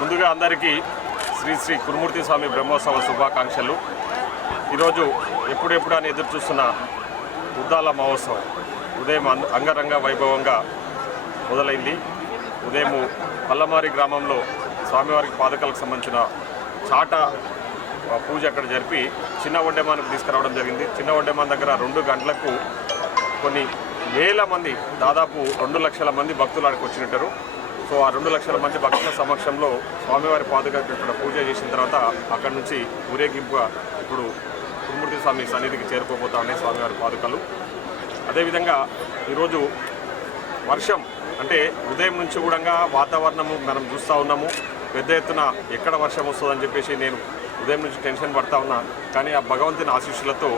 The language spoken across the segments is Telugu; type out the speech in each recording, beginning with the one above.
ముందుగా అందరికీ శ్రీ శ్రీ కురుమూర్తి స్వామి బ్రహ్మోత్సవ శుభాకాంక్షలు. ఈరోజు ఎప్పుడెప్పుడు అని ఎదురు చూస్తున్న ఉద్దాల మహోత్సవం ఉదయం అంగరంగ వైభవంగా మొదలైంది. ఉదయం పల్లమారి గ్రామంలో స్వామివారికి పాదకాలకు సంబంధించిన చాట పూజ అక్కడ జరిపి చిన్న వడ్డేమానికి తీసుకురావడం జరిగింది. చిన్న వడ్డేమాన్ దగ్గర రెండు గంటలకు కొన్ని వేల మంది దాదాపు రెండు లక్షల మంది భక్తులు ఆడికి వచ్చినట్టారు. సో ఆ రెండు లక్షల మంది భక్తుల సమక్షంలో స్వామివారి పాదుకకు ఇక్కడ పూజ చేసిన తర్వాత అక్కడి నుంచి ఊరేగింపుగా ఇప్పుడు కురుమూర్తి స్వామి సన్నిధికి చేరుకోబోతా ఉన్నాయి స్వామివారి పాదుకలు. అదేవిధంగా ఈరోజు వర్షం అంటే ఉదయం నుంచి కూడా వాతావరణము మనం చూస్తూ ఉన్నాము. పెద్ద ఎత్తున ఎక్కడ వర్షం వస్తుందని చెప్పేసి నేను ఉదయం నుంచి టెన్షన్ పడతా ఉన్నా. కానీ ఆ భగవంతుని ఆశీస్సులతో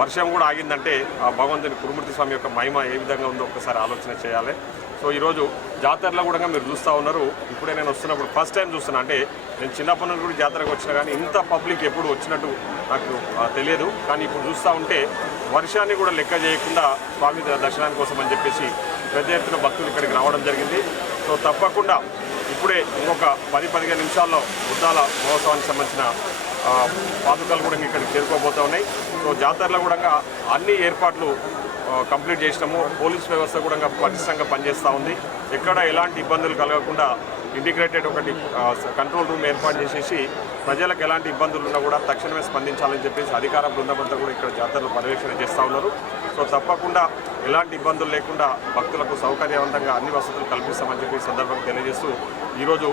వర్షం కూడా ఆగిందంటే ఆ భగవంతుని కురుమూర్తి స్వామి యొక్క మహిమ ఏ విధంగా ఉందో ఒకసారి ఆలోచన చేయాలి. సో ఈరోజు జాతరలో కూడా మీరు చూస్తూ ఉన్నారు. ఇప్పుడే నేను వస్తున్నప్పుడు ఫస్ట్ టైం చూస్తున్నా. అంటే నేను చిన్నప్పటి నుండి కూడా జాతరకు వచ్చినా కానీ ఇంత పబ్లిక్ ఎప్పుడు వచ్చినట్టు నాకు తెలియదు. కానీ ఇప్పుడు చూస్తూ ఉంటే వర్షాన్ని కూడా లెక్క చేయకుండా స్వామి దర్శనానికి కోసం అని చెప్పేసి పెద్ద ఎత్తున భక్తులు ఇక్కడికి రావడం జరిగింది. సో తప్పకుండా ఇప్పుడే ఇంకొక పది పదిహేను నిమిషాల్లో బుద్ధాల మహోత్సవానికి సంబంధించిన పాదుకలు కూడా ఇక్కడికి చేరుకోబోతా ఉన్నాయి. సో జాతరలో కూడా అన్ని ఏర్పాట్లు కంప్లీట్ చేసినాము. పోలీస్ వ్యవస్థ కూడా పటిష్టంగా పనిచేస్తూ ఉంది. ఎక్కడ ఎలాంటి ఇబ్బందులు కలగకుండా ఇంటిగ్రేటెడ్ ఒకటి కంట్రోల్ రూమ్ ఏర్పాటు చేసేసి ప్రజలకు ఎలాంటి ఇబ్బందులు ఉన్నా కూడా తక్షణమే స్పందించాలని చెప్పేసి అధికార బృందం అంతా కూడా ఇక్కడ జాతరలు పర్యవేక్షణ చేస్తూ ఉన్నారు. సో తప్పకుండా ఎలాంటి ఇబ్బందులు లేకుండా భక్తులకు సౌకర్యవంతంగా అన్ని వసతులు కల్పిస్తామని చెప్పి సందర్భంగా తెలియజేస్తూ ఈరోజు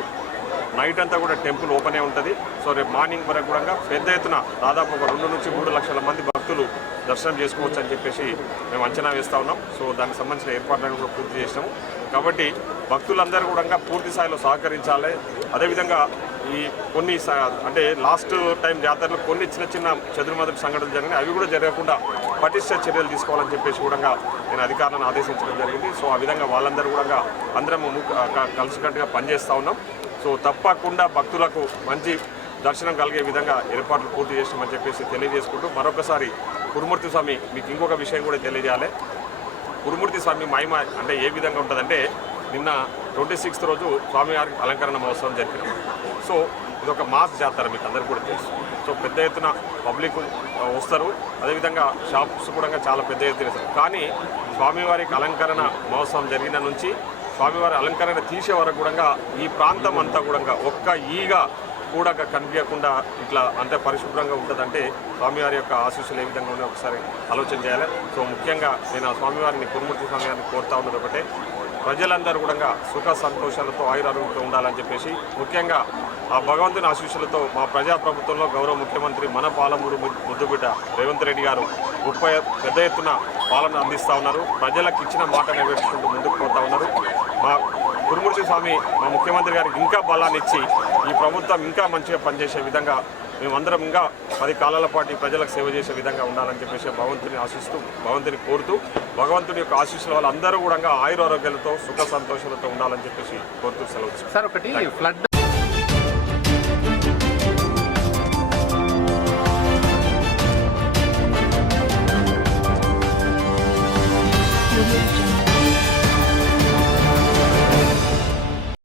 నైట్ అంతా కూడా టెంపుల్ ఓపెనే ఉంటుంది. సో రేపు మార్నింగ్ వరకు కూడా పెద్ద ఎత్తున దాదాపు ఒక రెండు నుంచి మూడు లక్షల మంది భక్తులు దర్శనం చేసుకోవచ్చు అని చెప్పేసి మేము అంచనా వేస్తూ ఉన్నాం. సో దానికి సంబంధించిన ఏర్పాట్లను కూడా పూర్తి చేసినాము. కాబట్టి భక్తులందరూ కూడా పూర్తి స్థాయిలో సహకరించాలి. అదేవిధంగా ఈ కొన్ని అంటే లాస్ట్ టైం జాతరలో కొన్ని చిన్న చిన్న చెదురుమదురు సంఘటనలు జరిగినాయి. అవి కూడా జరగకుండా పటిష్ట చర్యలు తీసుకోవాలని చెప్పేసి కూడా నేను అధికారులను ఆదేశించడం జరిగింది. సో ఆ విధంగా వాళ్ళందరూ కూడా అందరము కలిసికట్టుగా పనిచేస్తూ ఉన్నాం. సో తప్పకుండా భక్తులకు మంచి దర్శనం కలిగే విధంగా ఏర్పాట్లు పూర్తి చేసినామని చెప్పేసి తెలియజేసుకుంటూ మరొకసారి కురుమూర్తి స్వామి మీకు ఇంకొక విషయం కూడా తెలియజేయాలి. కురుమూర్తి స్వామి మహిమ అంటే ఏ విధంగా ఉంటుందంటే నిన్న ట్వంటీ సిక్స్త్ రోజు స్వామివారికి అలంకరణ మహోత్సవం జరిపినాం సో ఇది ఒక మాస్ జాతర మీకు అందరికీ కూడా తెలుసు. సో పెద్ద ఎత్తున పబ్లిక్ వస్తారు. అదేవిధంగా షాప్స్ కూడా చాలా పెద్ద ఎత్తున ఇస్తారు కానీ స్వామివారికి అలంకరణ మహోత్సవం జరిగిన నుంచి స్వామివారి అలంకరణ తీసే వరకు కూడా ఈ ప్రాంతం అంతా కూడా ఒక్క ఈగ కూడా కనిపించకుండా ఇట్లా అంత పరిశుభ్రంగా ఉంటుందంటే స్వామివారి యొక్క ఆశీస్సులు ఏ విధంగా ఉన్నాయో ఒకసారి ఆలోచన చేయాలి. సో ముఖ్యంగా నేను ఆ స్వామివారిని కురుమూర్తి స్వామివారిని కోరుతా ఉన్నది ఒకటే. ప్రజలందరూ కూడా సుఖ సంతోషాలతో ఆయురారోగ్యంతో ఉండాలని చెప్పేసి ముఖ్యంగా ఆ భగవంతుని ఆశీస్సులతో మా ప్రజాప్రభుత్వంలో గౌరవ ముఖ్యమంత్రి మన పాలమూరు ముద్దుబిడ్డ రేవంత్ రెడ్డి గారు ముప్పై పెద్ద ఎత్తున పాలన అందిస్తూ ఉన్నారు. ప్రజలకు ఇచ్చిన మాట నెరవేర్చుకుంటూ ముందుకు పోతా ఉన్నారు. మా గురుమూర్తి స్వామి మా ముఖ్యమంత్రి గారికి ఇంకా బలాన్ని ఇచ్చి ఈ ప్రభుత్వం ఇంకా మంచిగా పనిచేసే విధంగా మేమందరం ఇంకా పది కాలాల పాటు ప్రజలకు సేవ చేసే విధంగా ఉండాలని చెప్పేసి భగవంతుని ఆశిస్తూ భగవంతుని కోరుతూ భగవంతుని యొక్క ఆశీస్సుల వల్ల అందరూ కూడా ఆయురారోగ్యాలతో సుఖ సంతోషాలతో ఉండాలని చెప్పేసి కోరుతూ సెలవు సార్ ఒకటి ఫ్లడ్ Station.